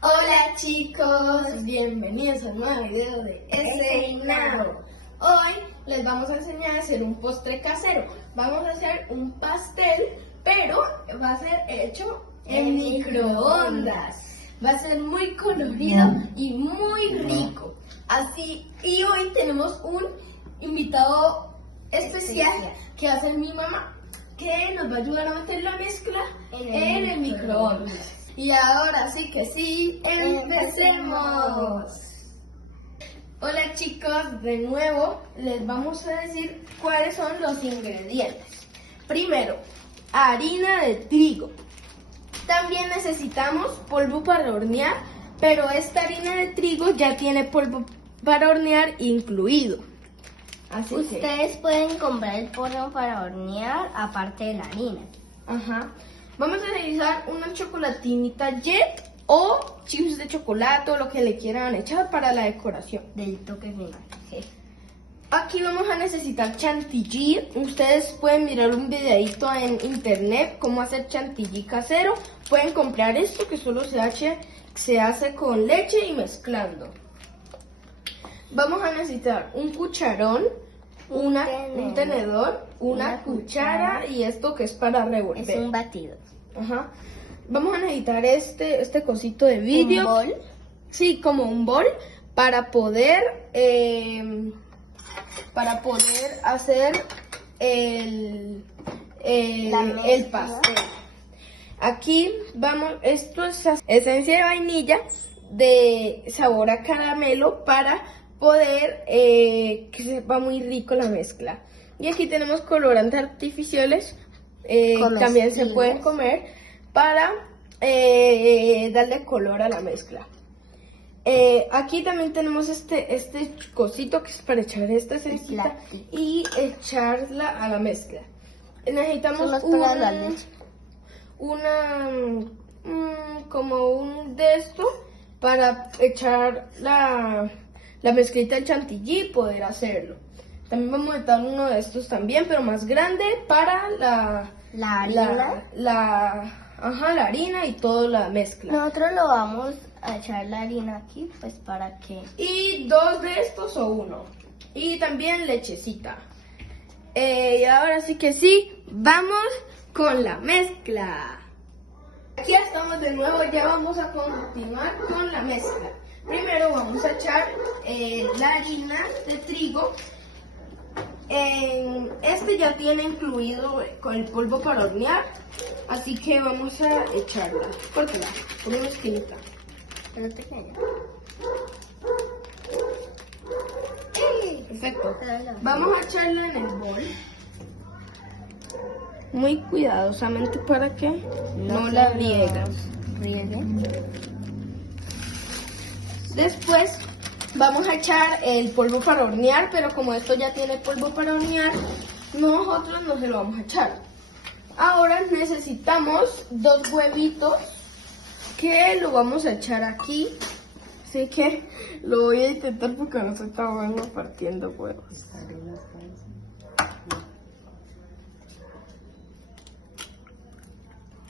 Hola chicos, bienvenidos a un nuevo video de Now. Hoy les vamos a enseñar a hacer un postre casero. Vamos a hacer un pastel, pero va a ser hecho en microondas. Va a ser muy colorido y muy rico. Así, y hoy tenemos un invitado especial que va a ser mi mamá, que nos va a ayudar a meter la mezcla en el microondas. Y ahora sí que sí, empecemos. Hola chicos, de nuevo les vamos a decir cuáles son los ingredientes. Primero, harina de trigo. También necesitamos polvo para hornear, pero esta harina de trigo ya tiene polvo para hornear incluido. Así Ustedes pueden comprar el polvo para hornear aparte de la harina. Ajá. Vamos a utilizar una chocolatinita Jet o chips de chocolate o lo que le quieran echar para la decoración. Del toque final. Sí. Aquí vamos a necesitar chantilly. Ustedes pueden mirar un videito en internet cómo hacer chantilly casero. Pueden comprar esto que solo se hace con leche y mezclando. Vamos a necesitar un cucharón, un tenedor, una cuchara y esto que es para revolver. Es un batido. Ajá. Vamos a necesitar este cosito de vidrio. ¿Un bol? Sí, como un bol para poder hacer el pastel. Aquí vamos, esto es esencia de vainilla de sabor a caramelo para poder que sepa muy rico la mezcla. Y aquí tenemos colorantes artificiales, también se pueden comer para darle color a la mezcla. Aquí también tenemos este cosito que es para echar esta esencia y echarla a la mezcla. Necesitamos como un de esto para echar la mezclita del chantilly y poder hacerlo. También vamos a meter uno de estos también, pero más grande para la harina y toda la mezcla. Nosotros lo vamos a echar la harina aquí, pues para que... Y dos de estos o uno. Y también lechecita. Y ahora sí que sí, vamos con la mezcla. Aquí estamos de nuevo, ya vamos a continuar con la mezcla. Primero vamos a echar la harina de trigo. Este ya tiene incluido con el polvo para hornear, así que vamos a echarla. Córtala por una esquinita. Pero pequeña. Perfecto. Vamos a echarla en el bol. Muy cuidadosamente para que no la riegues. Después vamos a echar el polvo para hornear, pero como esto ya tiene polvo para hornear, nosotros no se lo vamos a echar. Ahora necesitamos 2 huevitos que lo vamos a echar aquí. Así que lo voy a intentar porque no soy tan bueno partiendo huevos.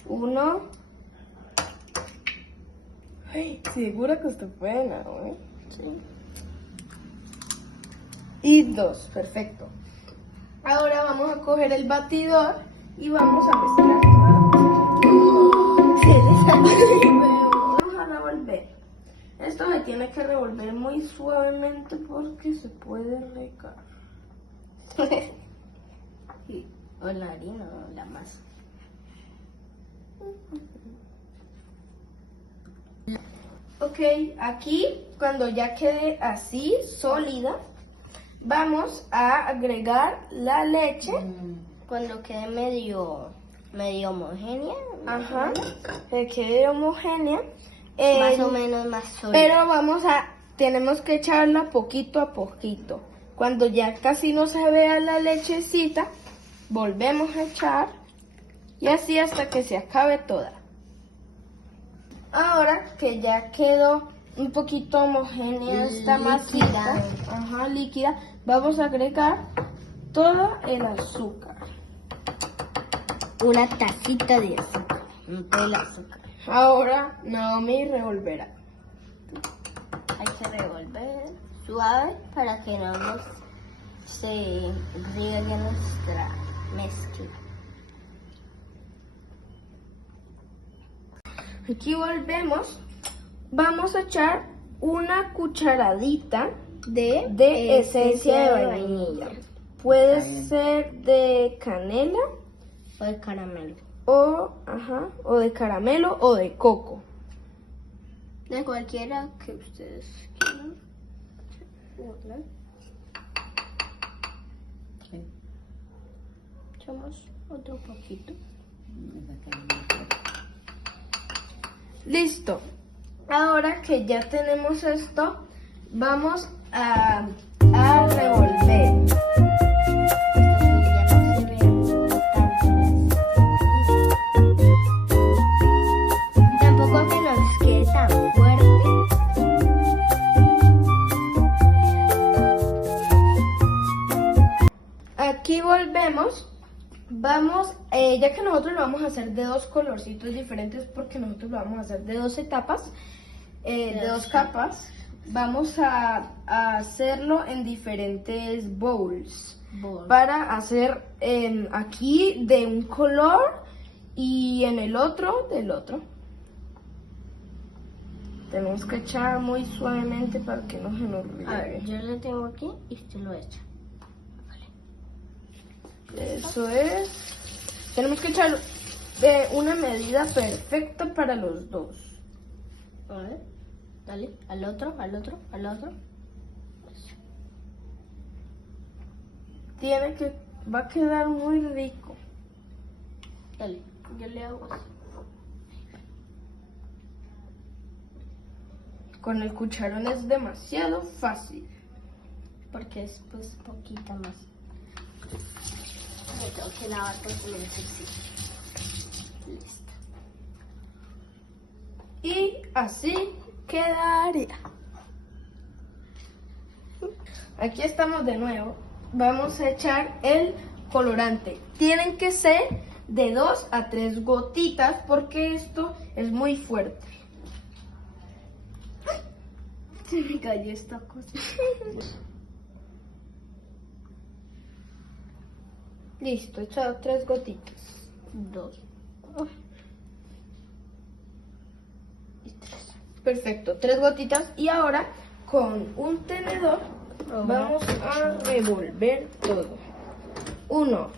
Uno. Ay, segura que usted puede, ¿no? Sí. Y 2, perfecto. Ahora vamos a coger el batidor y vamos a mezclar. Vamos a revolver. Esto me tiene que revolver muy suavemente porque se puede regar. O la harina o la masa. Ok, aquí cuando ya quede así, sólida, vamos a agregar la leche. Cuando quede medio homogénea. Ajá, que quede homogénea. Más o menos más sólida. Pero tenemos que echarla poquito a poquito. Cuando ya casi no se vea la lechecita, volvemos a echar y así hasta que se acabe toda. Ahora que ya quedó un poquito homogénea esta masita, líquida, vamos a agregar todo el azúcar. Una tacita de azúcar, no todo el azúcar. Ahora Naomi revolverá. Hay que revolver suave para que no nos se riegue nuestra mezcla. Aquí volvemos. Vamos a echar una cucharadita de esencia de vainilla. Puede ser de canela O de caramelo. o de caramelo o de coco. De cualquiera que ustedes quieran. Una. Echamos otro poquito. Listo. Ahora que ya tenemos esto, vamos a revolver. Ya no se ve tanto. Tampoco que nos quede tan fuerte. Aquí volvemos. Vamos, ya que nosotros lo vamos a hacer de dos colorcitos diferentes, porque nosotros lo vamos a hacer de dos etapas, de dos capas, vamos a hacerlo en diferentes bowls. Para hacer aquí de un color y en el otro del otro. Tenemos que echar muy suavemente para que no se nos A riegue. ver, yo lo tengo aquí y usted lo echa. Eso es. Tenemos que echar de una medida perfecta para los dos. A ver, dale, al otro. Va a quedar muy rico. Dale, yo le hago así. Con el cucharón es demasiado fácil. Porque es pues poquita más. Me tengo que lavar porque me necesito. Listo. Y así quedaría. Aquí estamos de nuevo. Vamos a echar el colorante. Tienen que ser de 2 a 3 gotitas porque esto es muy fuerte. Se me cayó esta cosa. Listo, he echado 3 gotitas. 2 y 3. Perfecto, 3 gotitas. Y ahora con un tenedor vamos a revolver todo. 1,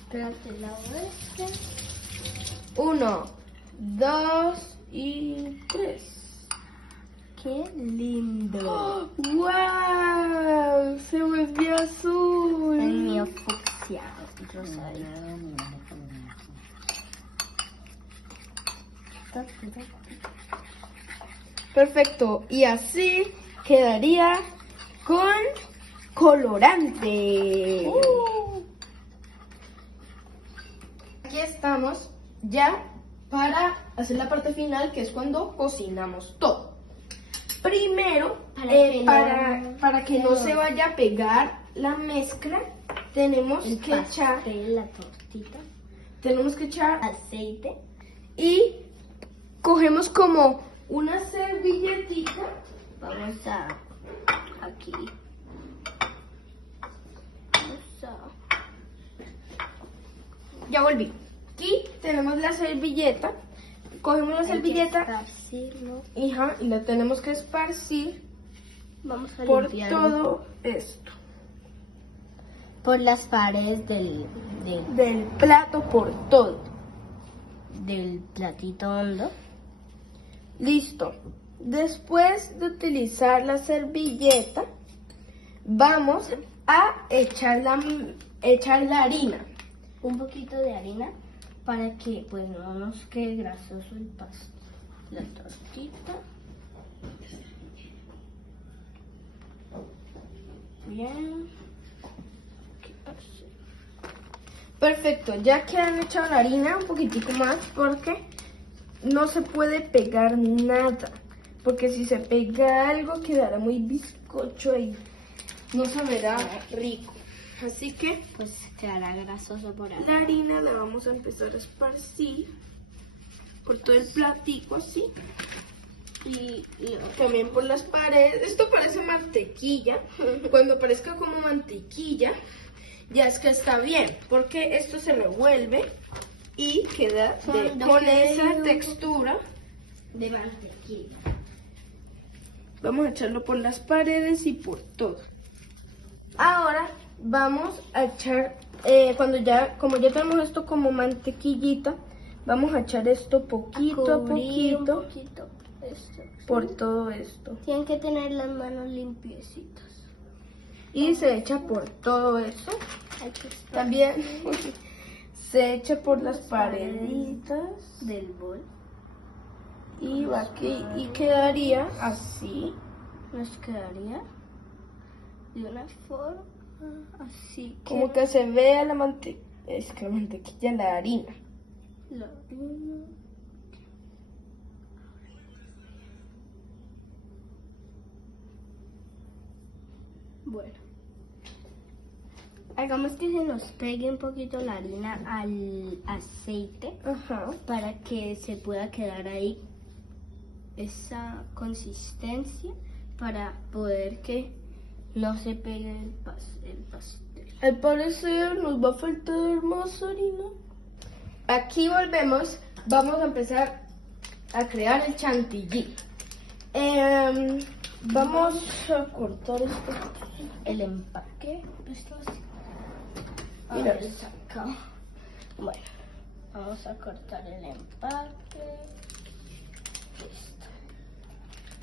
Espérate, la vuelta. 1, 2 y 3. Qué lindo. ¡Wow! Se volvió azul. El mío fucsia, rosadito. Perfecto. Y así quedaría con colorante. Aquí estamos ya para hacer la parte final, que es cuando cocinamos todo. Primero, para que no se vaya a pegar la mezcla, tenemos que echar la tortita, aceite y cogemos como una servilletita. Vamos a aquí. Ya volví. Aquí tenemos la servilleta. Cogemos la servilleta, hija, y la tenemos que esparcir Vamos a por limpiar todo esto. por las paredes del Plato, por todo. del platito hondo. Listo. Después de utilizar la servilleta, vamos a echar la harina. Un poquito de harina para que pues no nos quede grasoso el pasto. La tortita. Bien. Perfecto, ya que han echado la harina, un poquitico más porque no se puede pegar nada. Porque si se pega algo quedará muy bizcocho y no sabrá rico. Así que Pues quedará grasoso por ahí. la harina la vamos a empezar a esparcir por todo el platico así. Y también por las paredes. Esto parece mantequilla. Cuando parezca como mantequilla, ya es que está bien, porque esto se revuelve y queda con esa textura de mantequilla. Vamos a echarlo por las paredes y por todo. Ahora vamos a echar, como ya tenemos esto como mantequillita, vamos a echar esto poquito a poquito por todo esto. Tienen que tener las manos limpiecitas. Y se echa por todo eso. También se echa por las pareditas del bol. Y va aquí y quedaría así. Nos quedaría de una forma así. Como que se vea la mantequilla, la harina. La harina. Bueno, hagamos que se nos pegue un poquito la harina al aceite. Ajá. Para que se pueda quedar ahí esa consistencia, para poder que no se pegue el pastel. Al parecer nos va a faltar más harina. Aquí volvemos, vamos a empezar a crear el chantilly. Vamos a cortar el empaque. Esto así. Mira. Bueno, vamos a cortar el empaque. Listo.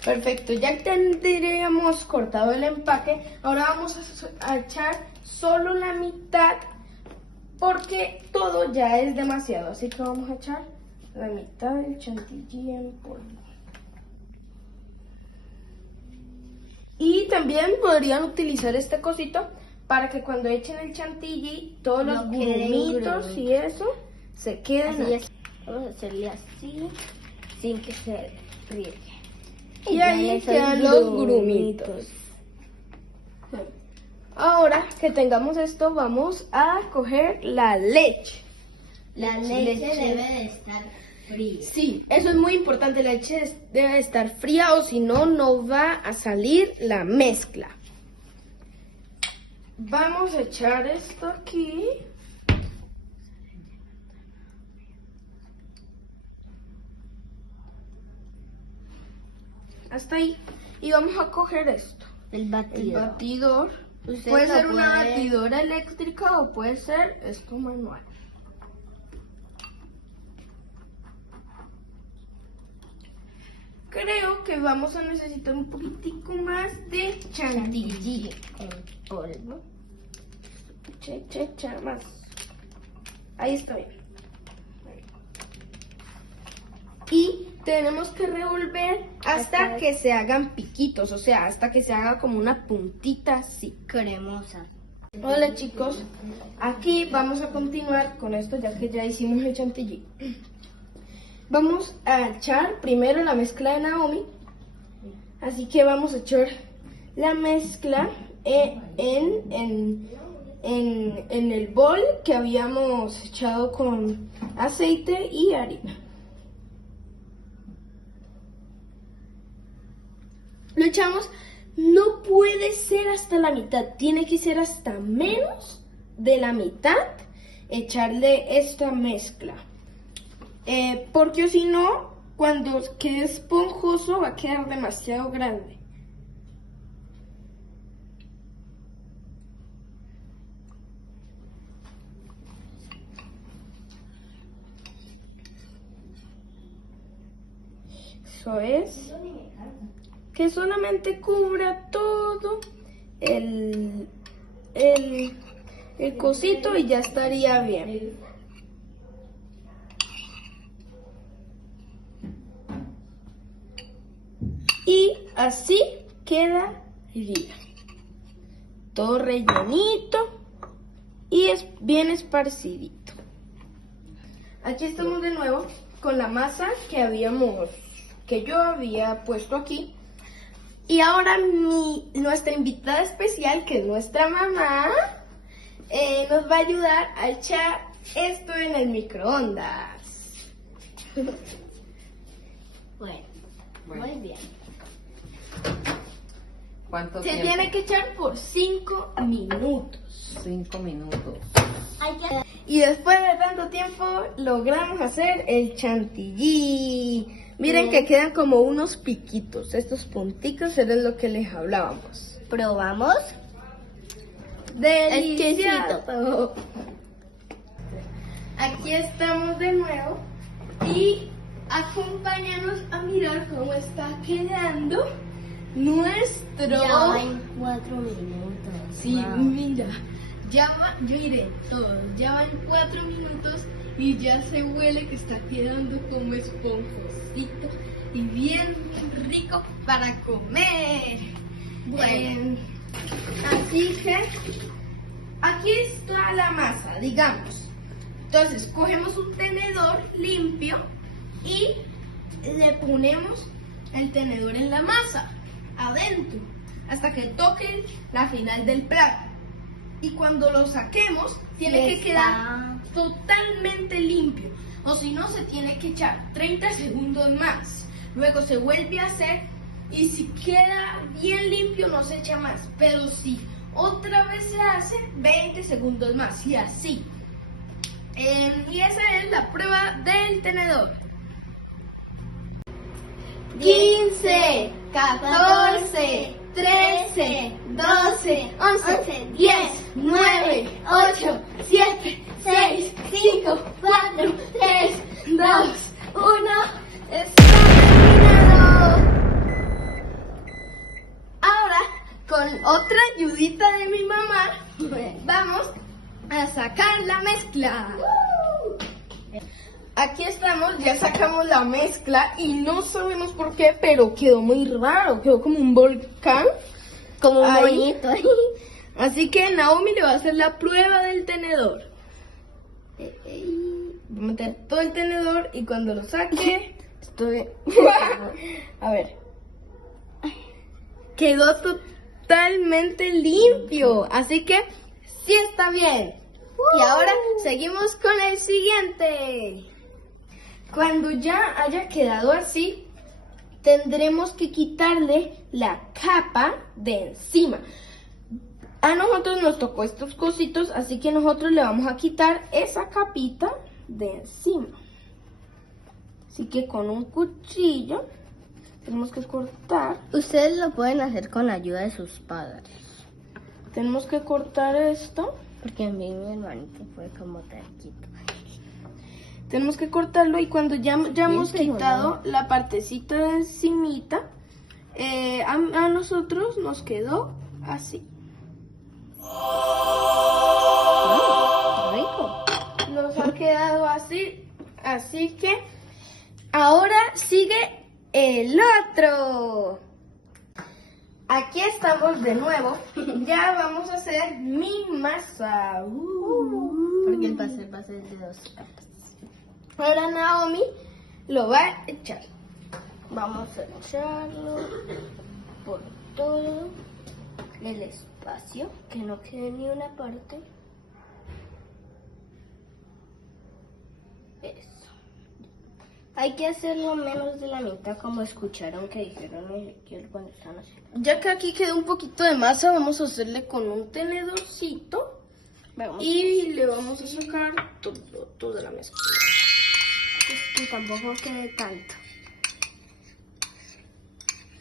Perfecto, ya tendríamos cortado el empaque. Ahora vamos a echar solo la mitad porque todo ya es demasiado. Así que vamos a echar la mitad del chantilly en polvo. Y también podrían utilizar este cosito para que cuando echen el chantilly, todos los grumitos y eso se queden así. Vamos a hacerle así, sin que se riegue. Y ahí quedan los grumitos. Ahora que tengamos esto, vamos a coger la leche. La leche debe de estar fría. Sí, eso es muy importante. La leche debe de estar fría o si no, no va a salir la mezcla. Vamos a echar esto aquí. Hasta ahí. Y vamos a coger esto. El batidor. Puede ser una batidora eléctrica o puede ser esto manual. Creo que vamos a necesitar un poquitico más de chantilly en polvo. Echa más. Ahí está bien. Y tenemos que revolver hasta que se hagan piquitos, o sea, hasta que se haga como una puntita así. Cremosa. Hola chicos, aquí vamos a continuar con esto ya que ya hicimos el chantilly. Vamos a echar primero la mezcla de Naomi, así que vamos a echar la mezcla en el bol que habíamos echado con aceite y harina. Lo echamos, no puede ser hasta la mitad, tiene que ser hasta menos de la mitad echarle esta mezcla. Porque si no, cuando quede esponjoso va a quedar demasiado grande. Eso es. Que solamente cubra todo el cosito y ya estaría bien. Y así quedaría. Todo rellenito y es bien esparcidito. Aquí estamos de nuevo con la masa que yo había puesto aquí. Y ahora nuestra invitada especial, que es nuestra mamá, nos va a ayudar a echar esto en el microondas. Bueno, Bueno. muy bien. ¿Cuánto Se tiempo? tiene que echar por 5 minutos. 5 minutos. Hay que... Y después de tanto tiempo logramos hacer el chantilly. Miren que quedan como unos piquitos. Estos punticos eran lo que les hablábamos. Probamos. ¡Delicioso! Aquí estamos de nuevo y acompáñanos a mirar cómo está quedando nuestro... Ya van 4 minutos. Sí, Wow. mira, miren todos, ya van 4 minutos y ya se huele que está quedando como esponjosito y bien rico para comer. Bueno. Así que aquí está la masa, digamos. Entonces cogemos un tenedor limpio y le ponemos el tenedor en la masa, adentro, hasta que toque la final del plato. Y cuando lo saquemos, tiene que quedar totalmente limpio. O si no, se tiene que echar 30 segundos más. Luego se vuelve a hacer y si queda bien limpio no se echa más. Pero si otra vez se hace, 20 segundos más y así. Y esa es la prueba del tenedor. 15, 14, 13, 12, 11, 10, 9, 8, 7, 6, 5, 4, 3, 2, 1. ¡Está terminado! Ahora, con otra ayudita de mi mamá, vamos a sacar la mezcla. Aquí estamos, ya sacamos la mezcla y no sabemos por qué, pero quedó muy raro, quedó como un volcán. Como un Ahí. bonito. Así que Naomi le va a hacer la prueba del tenedor. Va a meter todo el tenedor y cuando lo saque, a ver. Quedó totalmente limpio, así que sí está bien. Y ahora seguimos con el siguiente. Cuando ya haya quedado así, tendremos que quitarle la capa de encima. A nosotros nos tocó estos cositos, así que nosotros le vamos a quitar esa capita de encima. Así que con un cuchillo tenemos que cortar. Ustedes lo pueden hacer con ayuda de sus padres. Tenemos que cortar esto. Porque a mí mi hermanito fue como terquito. Tenemos que cortarlo y cuando ya hemos quitado la partecita de encimita, a nosotros nos quedó así. Rico. Nos ha quedado así, así que ahora sigue el otro. Aquí estamos de nuevo. Ya vamos a hacer mi masa. Porque el pastel va a ser de 2 capas. Ahora Naomi lo va a echar. Vamos a echarlo por todo el espacio, que no quede ni una parte. Eso. Hay que hacerlo menos de la mitad, como escucharon que dijeron en Ezequiel cuando estaban haciendo. Ya que aquí quedó un poquito de masa, vamos a hacerle con un tenedorcito Vamos. y le vamos a sacar toda la mezcla. Y tampoco quede tanto.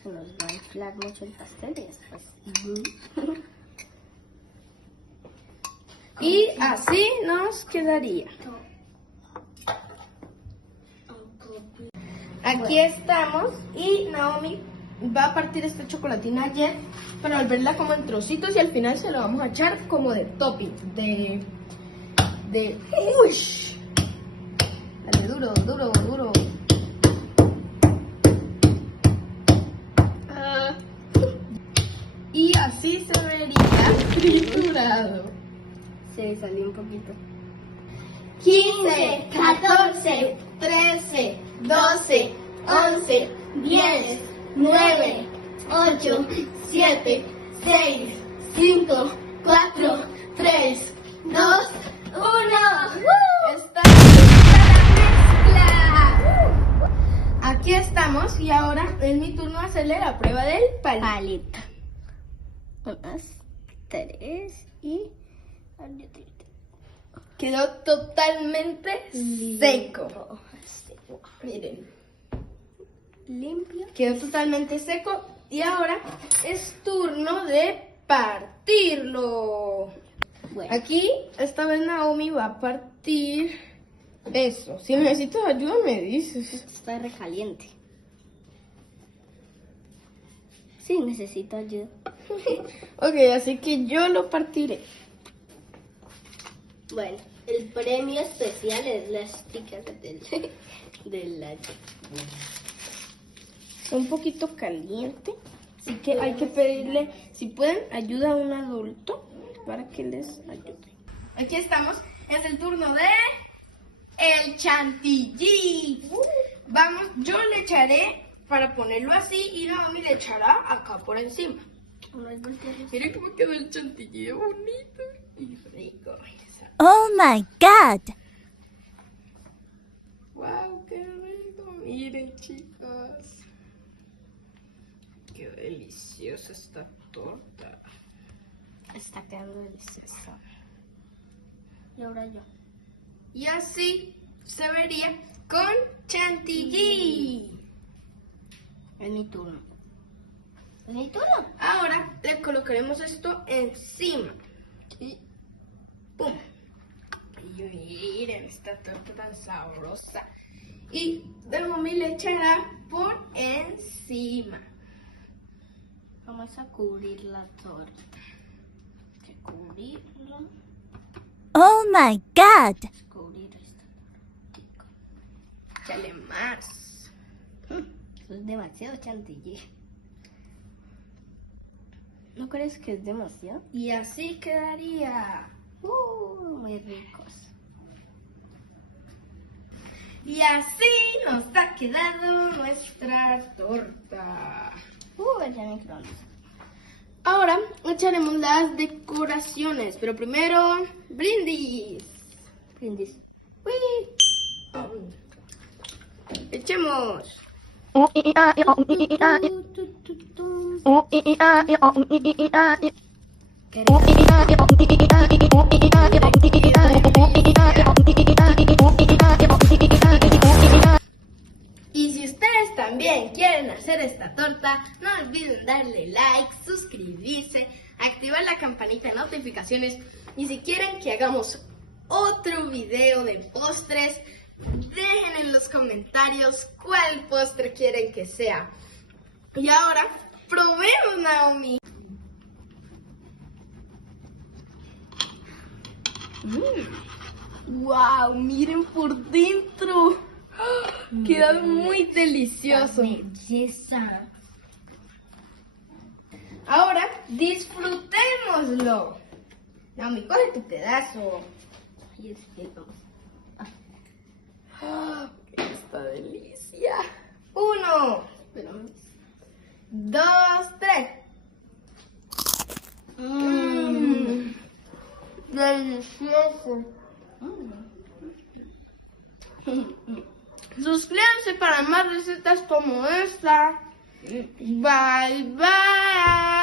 Se nos va a inflar mucho el pastel y después. Y así nos quedaría. Aquí estamos y Naomi va a partir esta chocolatina ayer para volverla como en trocitos y al final se lo vamos a echar como de topping, ¡ush! Dale, duro, duro, duro. Y así se vería triturado. Se salió un poquito. 15, 14, 13, 12, 11, 10, 9, 8, 7, 6, 5, 4, 3, 2, 1. ¡Está lista la mezcla! Aquí aquí estamos y ahora es mi turno de hacerle la prueba del palito. Palito. Unas 3 y... Quedó totalmente seco. Seco. Miren, Limpio. quedó totalmente seco y ahora es turno de partirlo. Bueno, Aquí esta vez Naomi va a partir eso. Si necesitas ayuda me dices. está recaliente. Sí, necesito ayuda. Ok, así que yo lo partiré. Bueno, el premio especial es las picas del lado. Está un poquito caliente, así que hay que pedirle, si pueden, ayuda a un adulto para que les ayude. Aquí estamos, es el turno de el chantilly. Vamos, yo le echaré para ponerlo así y Naomi le echará acá por encima. Miren cómo quedó el chantilly, bonito y rico. Oh my god! Wow, qué rico. Miren, chicos. Qué deliciosa esta torta. Está quedando delicioso. Y ahora yo. Y así se vería con chantilly. Es mi turno. ¿Es mi turno? Ahora le colocaremos esto encima. Y ¡pum! Y miren esta torta tan sabrosa. Y de mami le echará por encima. Vamos a cubrir la torta. Hay que cubrirla. Oh my god! Cubrir esta tortica. Échale más. Eso es demasiado chantilly. ¿No crees que es demasiado? Y así quedaría. Muy ricos. Y así nos ha quedado nuestra torta. Ya microondas. Ahora echaremos las decoraciones, pero primero brindis. Brindis. Echemos. Y si ustedes también quieren hacer esta torta, no olviden darle like, suscribirse, activar la campanita de notificaciones y si quieren que hagamos otro video de postres, dejen en los comentarios cuál postre quieren que sea. Y ahora, probemos, Naomi. Wow, miren por dentro. Queda muy delicioso. Belleza. Ahora disfrutémoslo. Naomi, coge tu pedazo. Y es que vamos. ¡Esta delicia! 1, 2, 3. Delicioso. Suscríbanse para más recetas como esta. Bye bye.